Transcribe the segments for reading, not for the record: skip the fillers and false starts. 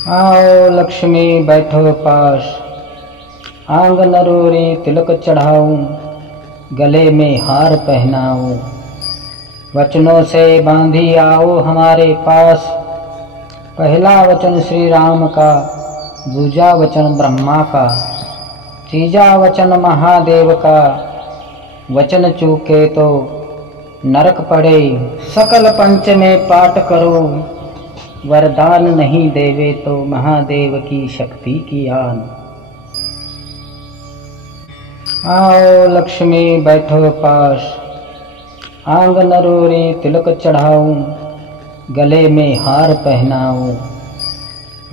आओ लक्ष्मी बैठो पास, आंगन रोरी तिलक चढ़ाऊं, गले में हार पहनाऊं। वचनों से बांधी आओ हमारे पास, पहला वचन श्री राम का, दूजा वचन ब्रह्मा का, तीजा वचन महादेव का। वचन चूके तो नरक पड़े, सकल पंच में पाठ करो। वरदान नहीं देवे तो महादेव की शक्ति की आन। आओ लक्ष्मी बैठो पास, आंगन रोरी तिलक चढ़ाऊं, गले में हार पहनाऊं।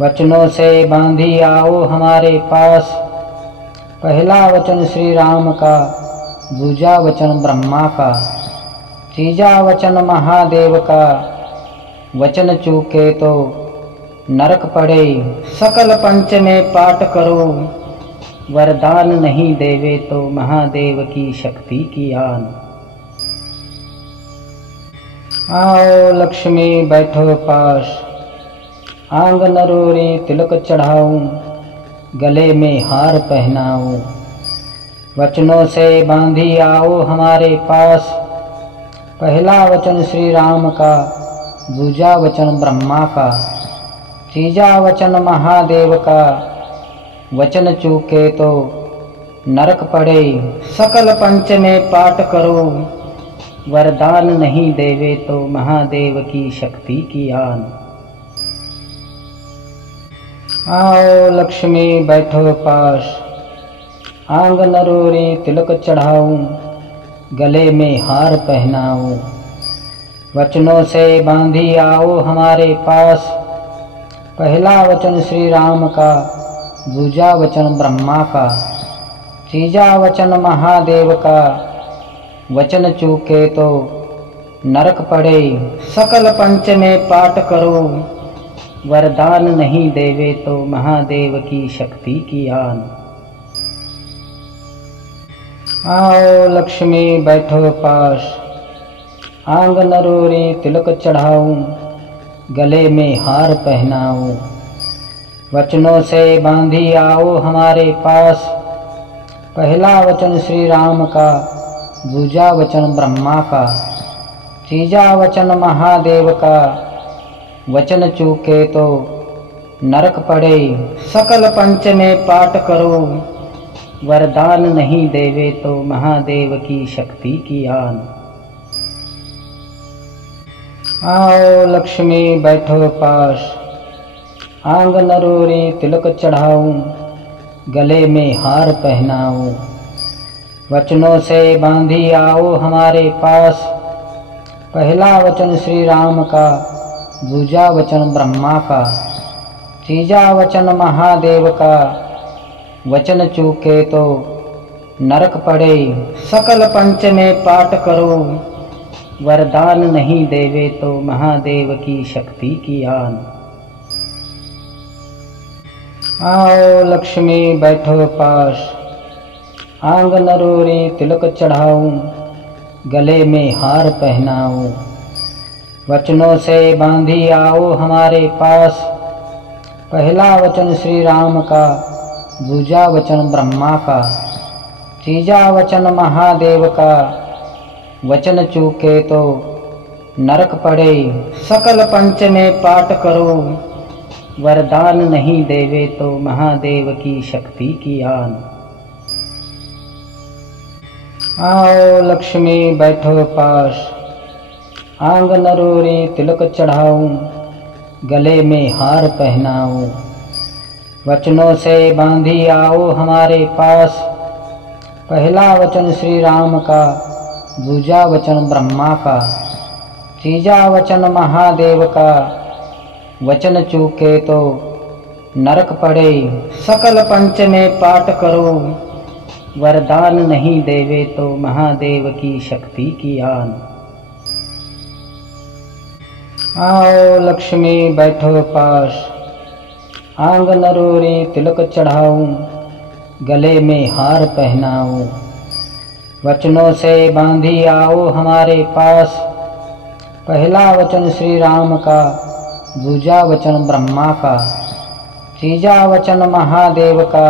वचनों से बांधी आओ हमारे पास, पहला वचन श्री राम का, दूजा वचन ब्रह्मा का, तीजा वचन महादेव का। वचन चूके तो नरक पड़े, सकल पंच में पाठ करो। वरदान नहीं देवे तो महादेव की शक्ति की आन। आओ लक्ष्मी बैठो पास, आंगन रोरी तिलक चढ़ाऊं, गले में हार पहनाऊं। वचनों से बांधी आओ हमारे पास, पहला वचन श्री राम का, दूजा वचन ब्रह्मा का, तीजा वचन महादेव का। वचन चूके तो नरक पड़े, सकल पंच में पाठ करो। वरदान नहीं देवे तो महादेव की शक्ति की आन। आओ लक्ष्मी बैठो पास, आंगन रोरी तिलक चढ़ाऊं, गले में हार पहनाऊं। वचनों से बांधी आओ हमारे पास, पहला वचन श्री राम का, दूजा वचन ब्रह्मा का, तीजा वचन महादेव का। वचन चूके तो नरक पड़े, सकल पंच में पाठ करो। वरदान नहीं देवे तो महादेव की शक्ति की आन। आओ लक्ष्मी बैठो पास, आंगन रोरी तिलक चढ़ाऊं, गले में हार पहनाऊं। वचनों से बांधी आओ हमारे पास, पहला वचन श्री राम का, दूजा वचन ब्रह्मा का, तीजा वचन महादेव का। वचन चूके तो नरक पड़े, सकल पंच में पाठ करो। वरदान नहीं देवे तो महादेव की शक्ति की आन। आओ लक्ष्मी बैठो पास, आंगन रोरी तिलक चढ़ाऊं, गले में हार पहनाऊं। वचनों से बांधी आओ हमारे पास, पहला वचन श्री राम का, दूजा वचन ब्रह्मा का, तीजा वचन महादेव का। वचन चूके तो नरक पड़े, सकल पंच में पाठ करो। वरदान नहीं देवे तो महादेव की शक्ति की आन। आओ लक्ष्मी बैठो पास, आंगन रोरी तिलक चढ़ाऊं, गले में हार पहनाऊं। वचनों से बांधी आओ हमारे पास, पहला वचन श्री राम का, दूजा वचन ब्रह्मा का, तीजा वचन महादेव का। वचन चूके तो नरक पड़े, सकल पंच में पाठ करो। वरदान नहीं देवे तो महादेव की शक्ति की आन। आओ लक्ष्मी बैठो पास, आंगन रोरी तिलक चढ़ाऊं, गले में हार पहनाऊं। वचनों से बांधी आओ हमारे पास, पहला वचन श्री राम का, दूजा वचन ब्रह्मा का, तीजा वचन महादेव का। वचन चूके तो नरक पड़े, सकल पंच में पाठ करो। वरदान नहीं देवे तो महादेव की शक्ति की आन। आओ लक्ष्मी बैठो पास, आंगन रोरी तिलक चढ़ाऊं, गले में हार पहनाऊं। वचनों से बांधी आओ हमारे पास, पहला वचन श्री राम का, दूजा वचन ब्रह्मा का, तीजा वचन महादेव का,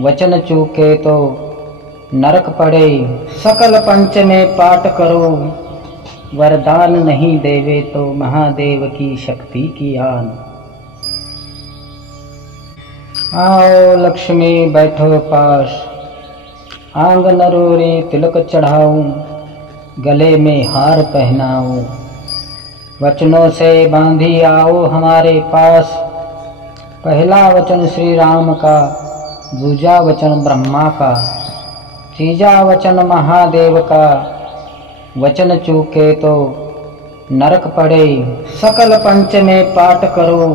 वचन चूके तो नरक पड़े। सकल पंच में पाठ करो, वरदान नहीं देवे तो महादेव की शक्ति की आन। आओ लक्ष्मी बैठो पास, आंगन रोरे तिलक चढ़ाऊं, गले में हार पहनाऊं। वचनों से बांधी आओ हमारे पास, पहला वचन श्री राम का, दूजा वचन ब्रह्मा का, तीजा वचन महादेव का, वचन चूके तो नरक पड़े। सकल पंच में पाठ करो,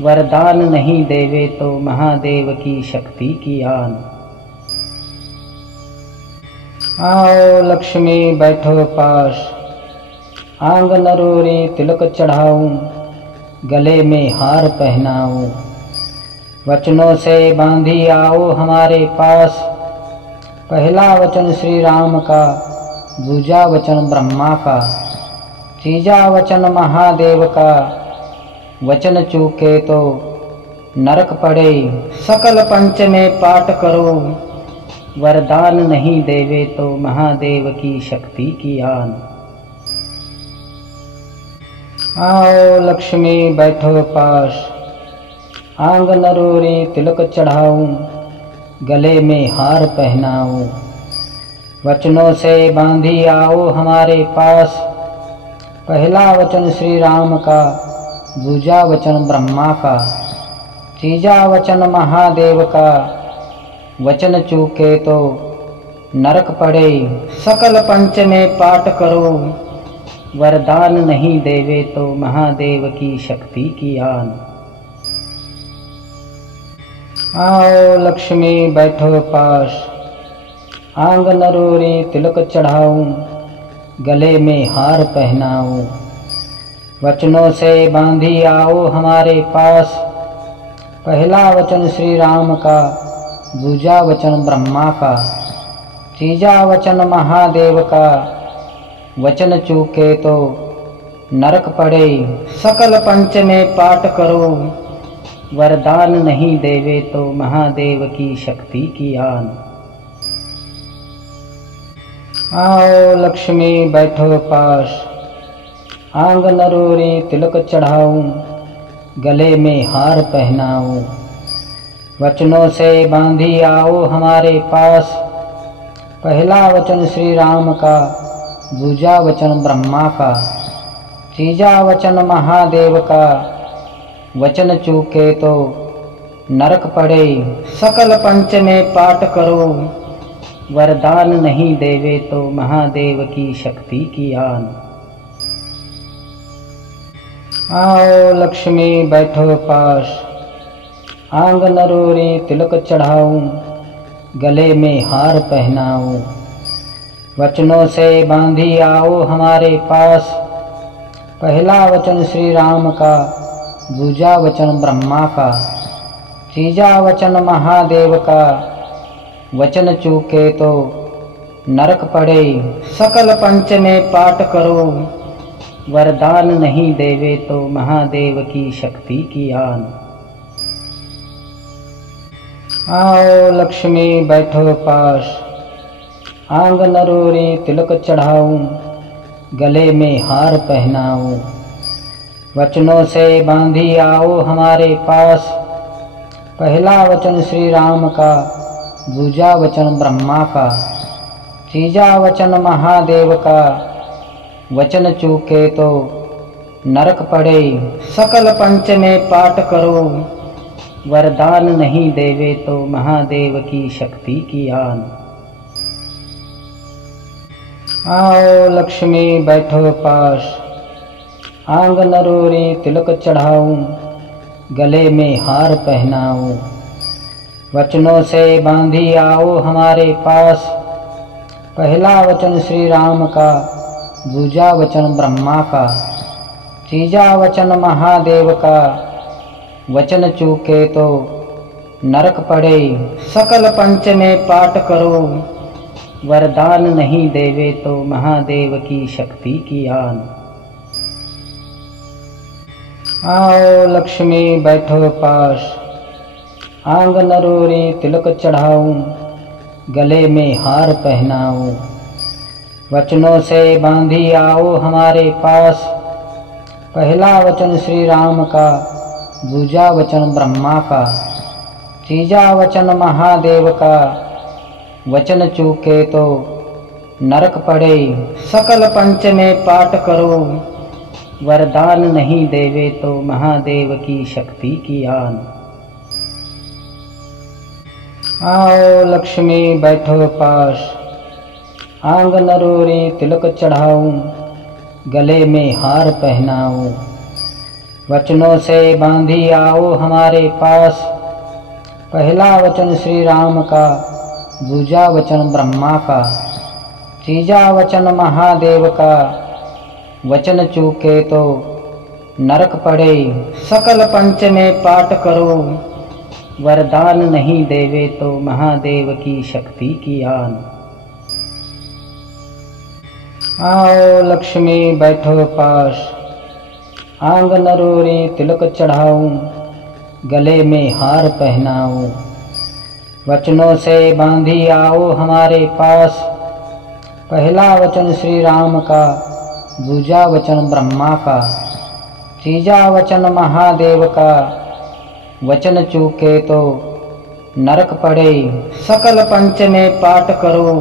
वरदान नहीं देवे तो महादेव की शक्ति की आन। आओ लक्ष्मी बैठो पास, आंगन रोरे तिलक चढ़ाऊं, गले में हार पहनाऊं। वचनों से बांधी आओ हमारे पास, पहला वचन श्री राम का, दूजा वचन ब्रह्मा का, तीजा वचन महादेव का, वचन चूके तो नरक पड़े। सकल पंच में पाठ करो, वरदान नहीं देवे तो महादेव की शक्ति की आन। आओ लक्ष्मी बैठो पास, आंगन रोरे तिलक चढ़ाऊं, गले में हार पहनाऊं। वचनों से बांधी आओ हमारे पास, पहला वचन श्री राम का, दूजा वचन ब्रह्मा का, तीजा वचन महादेव का, वचन चूके तो नरक पड़े। सकल पंच में पाठ करो, वरदान नहीं देवे तो महादेव की शक्ति की आन। आओ लक्ष्मी बैठो पास, आंगन रोरे तिलक चढ़ाऊं, गले में हार पहनाऊं। वचनों से बांधी आओ हमारे पास, पहला वचन श्री राम का, दूजा वचन ब्रह्मा का, तीजा वचन महादेव का, वचन चूके तो नरक पड़े। सकल पंच में पाठ करो, वरदान नहीं देवे तो महादेव की शक्ति की आन। आओ लक्ष्मी बैठो पास, आंगन रोरे तिलक चढ़ाऊं, गले में हार पहनाऊं। वचनों से बांधी आओ हमारे पास, पहला वचन श्री राम का, दूजा वचन ब्रह्मा का, तीजा वचन महादेव का, वचन चूके तो नरक पड़े। सकल पंच में पाठ करो, वरदान नहीं देवे तो महादेव की शक्ति की आन। आओ लक्ष्मी बैठो पास, आंगन रोरे तिलक चढ़ाऊं, गले में हार पहनाऊं। वचनों से बांधी आओ हमारे पास, पहला वचन श्री राम का, दूजा वचन ब्रह्मा का, तीजा वचन महादेव का, वचन चूके तो नरक पड़े। सकल पंच में पाठ करो, वरदान नहीं देवे तो महादेव की शक्ति की आन। आओ लक्ष्मी बैठो पास, आंगन रोरे तिलक चढ़ाऊं, गले में हार पहनाऊं। वचनों से बांधी आओ हमारे पास, पहला वचन श्री राम का, दूजा वचन ब्रह्मा का, तीजा वचन महादेव का, वचन चूके तो नरक पड़े। सकल पंच में पाठ करो, वरदान नहीं देवे तो महादेव की शक्ति की आन। आओ लक्ष्मी बैठो पास, आंगन रोरे तिलक चढ़ाऊं, गले में हार पहनाऊं। वचनों से बांधी आओ हमारे पास, पहला वचन श्री राम का, दूजा वचन ब्रह्मा का, तीजा वचन महादेव का, वचन चूके तो नरक पड़े। सकल पंच में पाठ करो, वरदान नहीं देवे तो महादेव की शक्ति की आन। आओ लक्ष्मी बैठो पास, आंगन रोरी तिलक चढ़ाऊं, गले में हार पहनाऊं। वचनों से बांधी आओ हमारे पास, पहला वचन श्री राम का, दूजा वचन ब्रह्मा का, तीजा वचन महादेव का। वचन चूके तो नरक पड़े, सकल पंच में पाठ करो। वरदान नहीं देवे तो महादेव की शक्ति की आन। आओ लक्ष्मी बैठो पास, आंगन रोरी तिलक चढ़ाऊं, गले में हार पहनाऊं। वचनों से बांधी आओ हमारे पास, पहला वचन श्री राम का, दूजा वचन ब्रह्मा का, तीजा वचन महादेव का। वचन चूके तो नरक पड़े, सकल पंच में पाठ करो। वरदान नहीं देवे तो महादेव की शक्ति की आन। आओ लक्ष्मी बैठो पास, आंगन रोरी तिलक चढ़ाऊं, गले में हार पहनाऊं। वचनों से बांधी आओ हमारे पास, पहला वचन श्री राम का, दूजा वचन ब्रह्मा का, तीजा वचन महादेव का। वचन चूके तो नरक पड़े, सकल पंच में पाठ करो।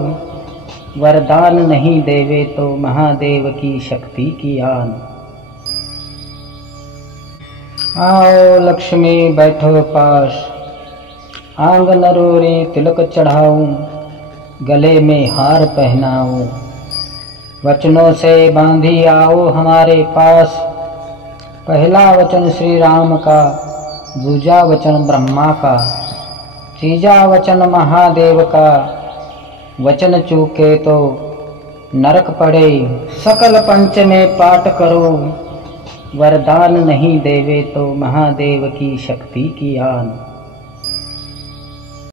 वरदान नहीं देवे तो महादेव की शक्ति की आन। आओ लक्ष्मी बैठो पास, आंगन रोरी तिलक चढ़ाऊं, गले में हार पहनाऊं। वचनों से बांधी आओ हमारे पास, पहला वचन श्री राम का, दूजा वचन ब्रह्मा का, तीजा वचन महादेव का। वचन चूके तो नरक पड़े, सकल पंच में पाठ करो। वरदान नहीं देवे तो महादेव की शक्ति की आन।